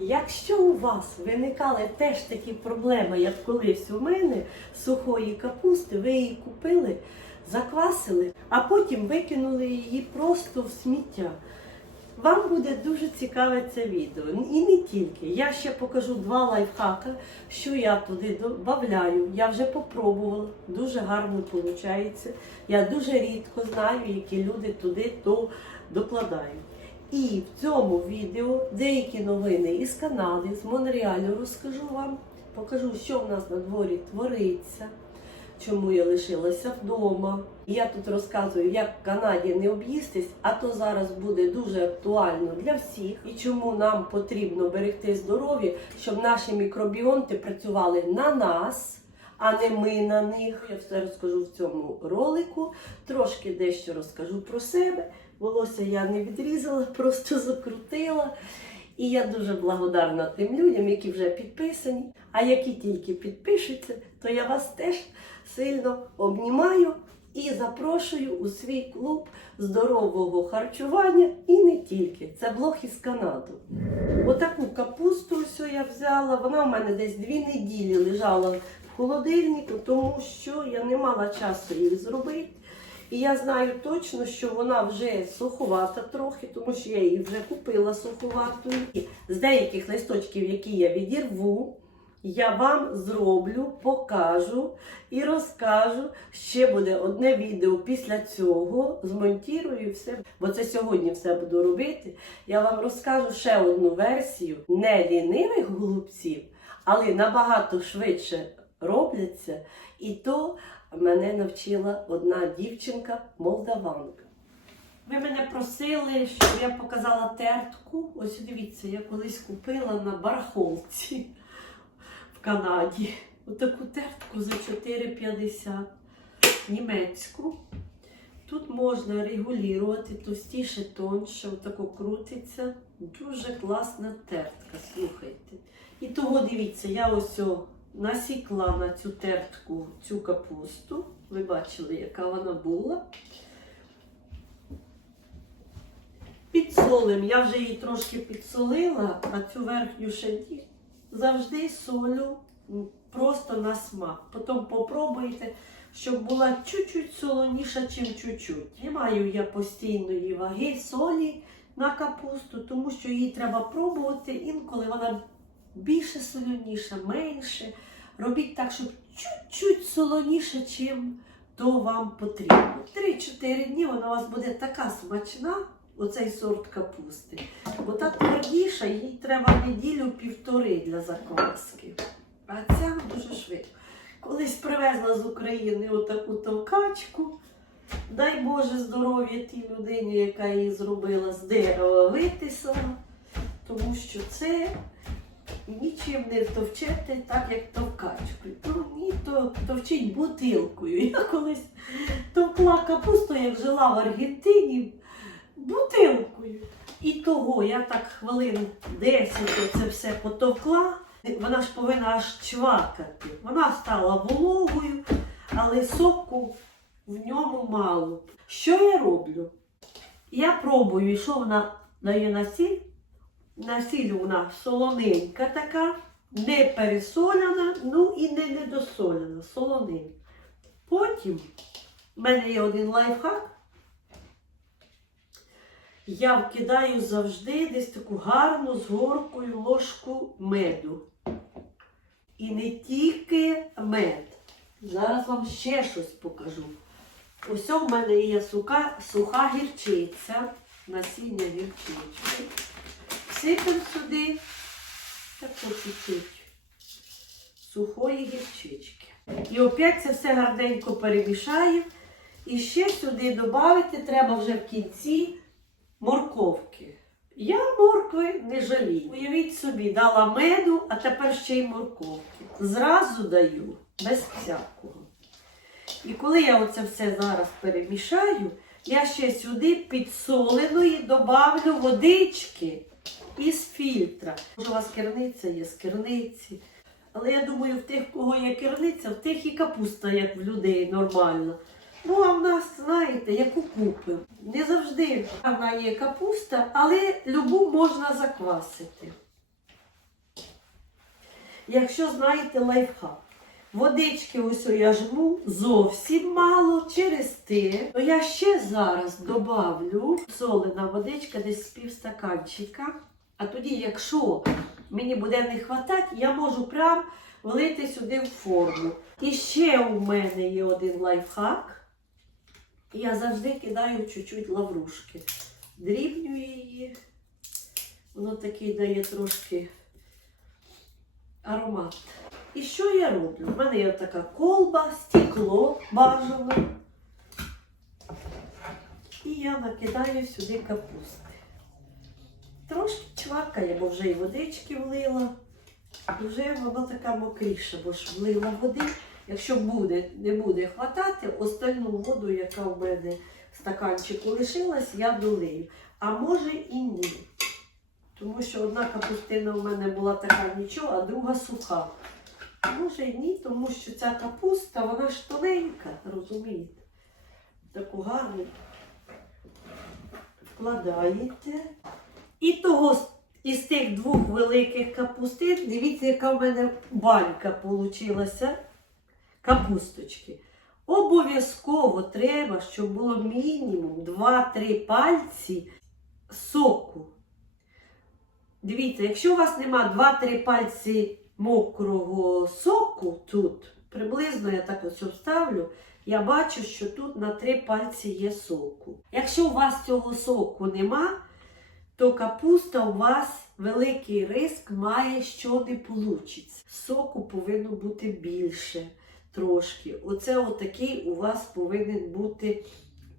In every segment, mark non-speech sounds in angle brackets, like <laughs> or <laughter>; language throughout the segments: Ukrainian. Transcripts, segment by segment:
Якщо у вас виникали теж такі проблеми, як колись у мене, сухої капусти, ви її купили, заквасили, а потім викинули її просто в сміття. Вам буде дуже цікаве це відео. І не тільки. Я ще покажу два лайфхака, що я туди додаю. Я вже попробувала, дуже гарно виходить. Я дуже рідко знаю, які люди туди то докладають. І в цьому відео деякі новини із Канади, з Монреалю розкажу вам, покажу, що в нас на дворі твориться, чому я лишилася вдома. Я тут розказую, як в Канаді не об'їстись, а то зараз буде дуже актуально для всіх. І чому нам потрібно берегти здоров'я, щоб наші мікробіонти працювали на нас, а не ми на них. Я все розкажу в цьому ролику. Трошки дещо розкажу про себе. Волосся я не відрізала, <laughs> просто закрутила. І я дуже благодарна тим людям, які вже підписані. А які тільки підпишуться, то я вас теж сильно обнімаю і запрошую у свій клуб здорового харчування і не тільки. Це блог із Канади. Отаку капусту ось я взяла. Вона в мене десь дві неділі лежала в холодильнику, тому що я не мала часу її зробити. І я знаю точно, що вона вже суховата трохи, тому що я її вже купила суховатою. І З деяких листочків, які я відірву, я вам зроблю, покажу і розкажу. Ще буде одне відео після цього. Змонтірую все, бо це сьогодні все буду робити. Я вам розкажу ще одну версію не лінивих голубців, але набагато швидше робляться. І то мене навчила одна дівчинка молдаванка. Ви мене просили, щоб я показала тертку. Ось дивіться, я колись купила на барахолці в Канаді. Отаку тертку за 4,50 німецьку. Тут можна регулювати товстіше, тонше, отако крутиться. Дуже класна тертка, слухайте. І того дивіться, я ось о насікла на цю тертку цю капусту. Ви бачили, яка вона була. Підсолим. Я вже її трошки підсолила, а цю верхню ні. Завжди солю просто на смак. Потім попробуйте, щоб була чуть-чуть солоніша, чим чуть-чуть. Не маю я постійної ваги солі на капусту, тому що її треба пробувати. Інколи вона більше солоніша, менше. Робіть так, щоб чуть-чуть солоніше, чим то вам потрібно. 3-4 дні вона у вас буде така смачна, оцей сорт капусти. Бо та твердіша, їй треба неділю-півтори для закваски. А ця дуже швидко. Колись привезла з України отаку товкачку. Дай Боже здоров'я тій людині, яка її зробила з дерева, витисала, тому що це нічим не товчете, так як товкачкою. Ну, ні, то товчить бутилкою. Я колись товкла капусту, як жила в Аргентині, бутилкою. І того я так хвилин 10 це все потовкла. Вона ж повинна аж чвакати. Вона стала вологою, але соку в ньому мало. Що я роблю? Я пробую, що вона дає на сіль. На сіль вона солоненька така, не пересоляна, ну і не недосоляна, солоненька. Потім в мене є один лайфхак. Я вкидаю завжди десь таку гарну з горкою ложку меду. І не тільки мед. Зараз вам ще щось покажу. Ось у мене є суха, суха гірчиця, насіння гірчички. Сипемо сюди таку чуть-чуть сухої гірчички. І опять це все гарненько перемішаю. І ще сюди додати треба вже в кінці морковки. Я моркви не жалію. Уявіть собі, дала меду, а тепер ще й морковки. Зразу даю, без всякого. І коли я оце все зараз перемішаю, я ще сюди підсоленої добавлю водички із фільтра. Може, у вас керниця є з керниці. Але я думаю, в тих, кого є керниця, в тих і капуста, як в людей, нормальна. Ну, а в нас, знаєте, яку купимо. Не завжди гарна є капуста, але любу можна заквасити. якщо знаєте лайфхак. Водички ось я жму зовсім мало через те. Я ще зараз добавлю солена водичка десь з півстаканчика. А тоді, якщо мені буде не хватати, я можу прям влити сюди в форму. І ще у мене є один лайфхак. Я завжди кидаю чуть-чуть лаврушки. Дрібню її. Воно такий дає трошки аромат. І що я роблю? У мене є така колба, стекло бажано. І я накидаю сюди капусти. Трошки чвакає, бо вже і водички влила. І вже вона така мокріша, бо ж влила води. Якщо буде, не буде хватати, остальну воду, яка в мене в стаканчику лишилась, я долию. А може і ні. Тому що одна капустина у мене була така нічого, а друга суха. А може і ні, тому що ця капуста, вона ж тоненька, розумієте? Таку гарну вкладаєте. І того із тих двох великих капустин, дивіться, яка в мене банька получилася капусточки. Обов'язково треба, щоб було мінімум 2-3 пальці соку. Дивіться, якщо у вас нема 2-3 пальці мокрого соку тут, приблизно я так ось вставлю, я бачу, що тут на 3 пальці є соку. Якщо у вас цього соку нема, то капуста у вас великий риск має, що не вийде. Соку повинно бути більше трошки. Оце отакий у вас повинен бути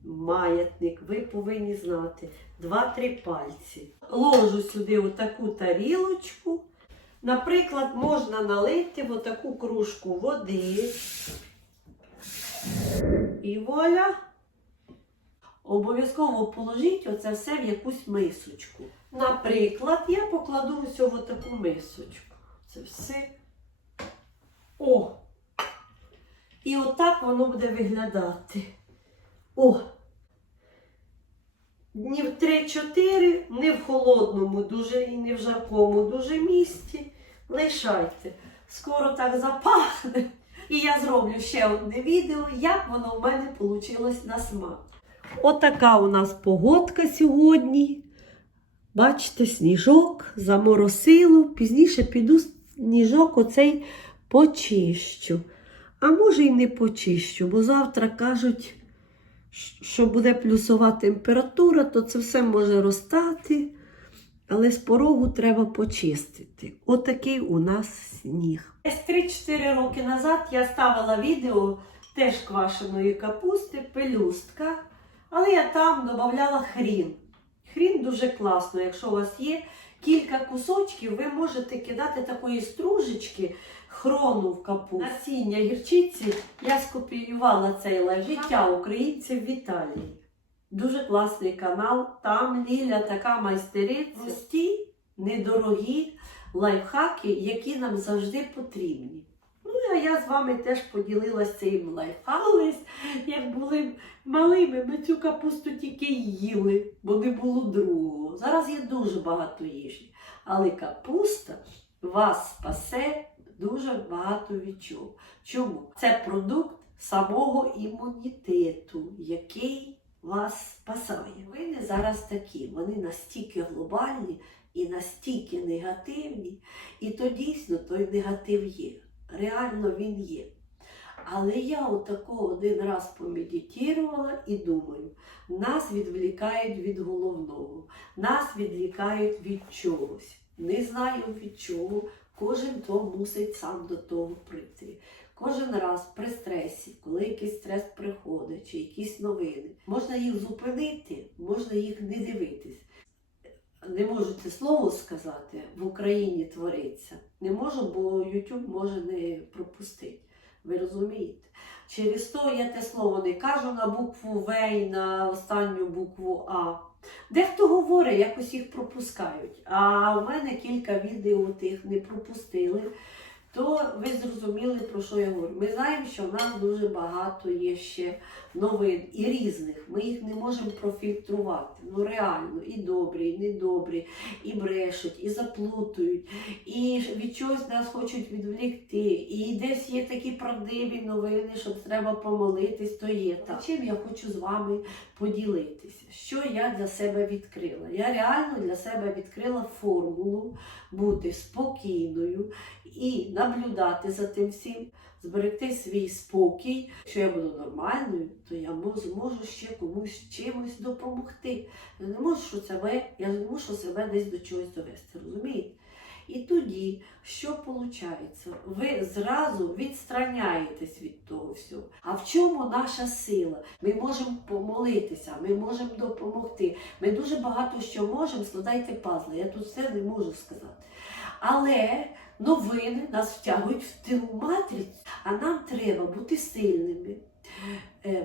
маятник. Ви повинні знати. 2-3 пальці. Ложу сюди отаку тарілочку. Наприклад, можна налити в отаку кружку води. І вуаля! Обов'язково положіть оце все в якусь мисочку. Наприклад, я покладу в таку мисочку. Це все. О! І отак воно буде виглядати. О! Днів 3-4, не в холодному, дуже і не в жаркому дуже місці. Лишайте. Скоро так запахне. І я зроблю ще одне відео, як воно в мене вийшло на смак. Отака у нас погодка сьогодні. Бачите, сніжок заморосило. Пізніше піду сніжок оцей почищу. А може і не почищу, бо завтра кажуть, що буде плюсова температура, то це все може розтати. Але з порогу треба почистити. Отакий у нас сніг. Десь 3-4 роки назад я ставила відео теж квашеної капусти, пелюстка. Але я там додавала хрін. Хрін дуже класно, якщо у вас є кілька кусочків, ви можете кидати такої стружечки хрону в капусту. Насіння гірчиці я скопіювала цей лайф життя українців в Італії. Дуже класний канал. Там Ліля така майстериця. Прості, недорогі лайфхаки, які нам завжди потрібні. А я з вами теж поділилася цим лайфхаком. Як були малими, ми цю капусту тільки їли, бо не було другого. Зараз є дуже багато їжі. Але капуста вас спасе дуже багато від чого. Чому? Це продукт самого імунітету, який вас спасає. Вони зараз такі, вони настільки глобальні і настільки негативні, і то дійсно той негатив є. Реально він є. Але я отако один раз помедитувала і думаю, нас відвлікають від головного, нас відвлікають від чогось. Не знаю від чого. Кожен то мусить сам до того прийти. Кожен раз при стресі, коли якийсь стрес приходить, чи якісь новини, можна їх зупинити, можна їх не дивитись. Не можу це слово сказати, в Україні твориться. Не можу, бо YouTube може не пропустити. Ви розумієте? Через то я те слово не кажу на букву В і на останню букву А. Дехто говорить, якось їх пропускають. А в мене кілька відео тих не пропустили. То ви зрозуміли, про що я говорю. Ми знаємо, що в нас дуже багато є ще новин і різних. Ми їх не можемо профільтрувати. Ну реально, і добрі, і недобрі, і брешуть, і заплутують, і від чогось нас хочуть відвлікти. І десь є такі правдиві новини, що треба помолитись, то є так. Чим я хочу з вами поділитися? Що я для себе відкрила? Я реально для себе відкрила формулу бути спокійною і наблюдати за тим всім, зберегти свій спокій. Якщо я буду нормальною, то я зможу ще комусь чимось допомогти. Я не можу що себе, я не можу себе десь до чогось довести, розумієте? І тоді, що виходить? Ви зразу відстраняєтесь від того всього. А в чому наша сила? Ми можемо помолитися, ми можемо допомогти. Ми дуже багато що можемо, складайте пазли. Я тут все не можу сказати. Але новини нас втягують в тилу матрицю, а нам треба бути сильними,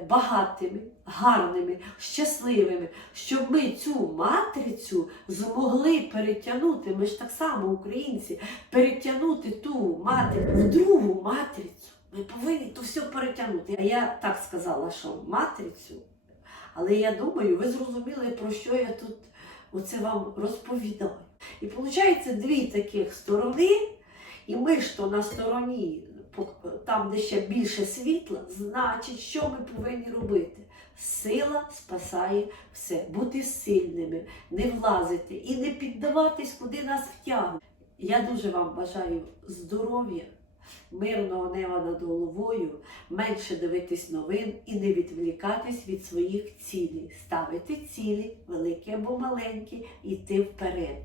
багатими, гарними, щасливими, щоб ми цю матрицю змогли перетягнути. Ми ж так само, українці, перетягнути ту матрицю в другу матрицю. Ми повинні то все перетягнути. А я так сказала, що матрицю, але я думаю, ви зрозуміли, про що я тут оце вам розповідаю. І виходить дві таких сторони, і ми ж то на стороні, там, де ще більше світла, значить, що ми повинні робити? Сила спасає все, бути сильними, не влазити і не піддаватись, куди нас втягнуть. Я дуже вам бажаю здоров'я, мирного неба над головою, менше дивитись новин і не відвлікатись від своїх цілей. Ставити цілі, великі або маленькі, йти вперед.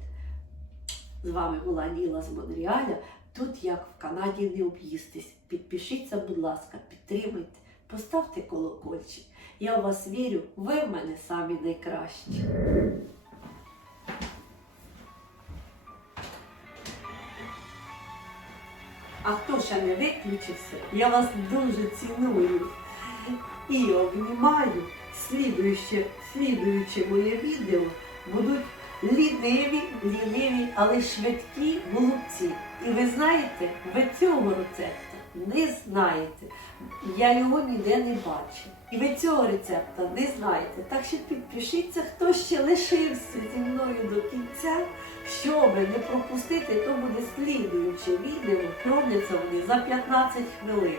З вами була Ніла з Монреаля. Тут, як в Канаді, не об'їстись. Підпишіться, будь ласка, підтримайте, поставте колокольчик. Я в вас вірю, ви в мене самі найкращі. А хто ще не виключився, я вас дуже ціную і обнімаю. Слідуюче, слідуюче моє відео будуть ліниві, ліниві, але швидкі голубці. І ви знаєте, ви цього рецепту не знаєте. Я його ніде не бачив. І ви цього рецепта не знаєте. Так що підпишіться, хто ще лишився зі мною до кінця. Щоб не пропустити, то буде слідуюче відео. Кровляться вони за 15 хвилин.